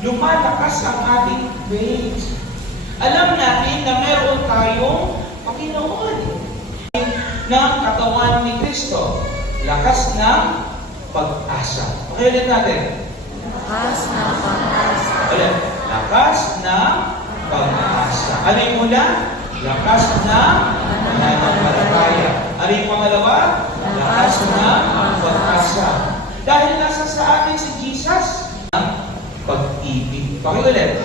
lumalakas ang ating faith. Alam natin na meron tayong Panginoon ng katawan ni Kristo. Lakas ng pag-asa. Okay, ulit natin. Lakas ng pag-asa. Ulit. Lakas ng pag-asa. Alin mula? Lakas ng pananampalataya. Alin pangalawa? Lakas ng pag-asa. Dahil nasa sa atin si Jesus ng pag-ibig. Pakiulit.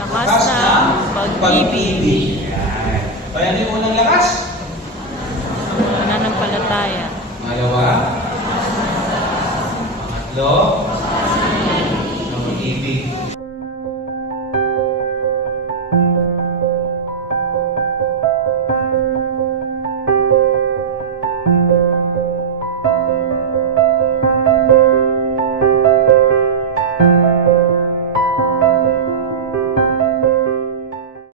Lakas ng pag-ibig. Yan. Kaya ano yung unang lakas? Pananampalataya. Pangalawa. Pangatlo.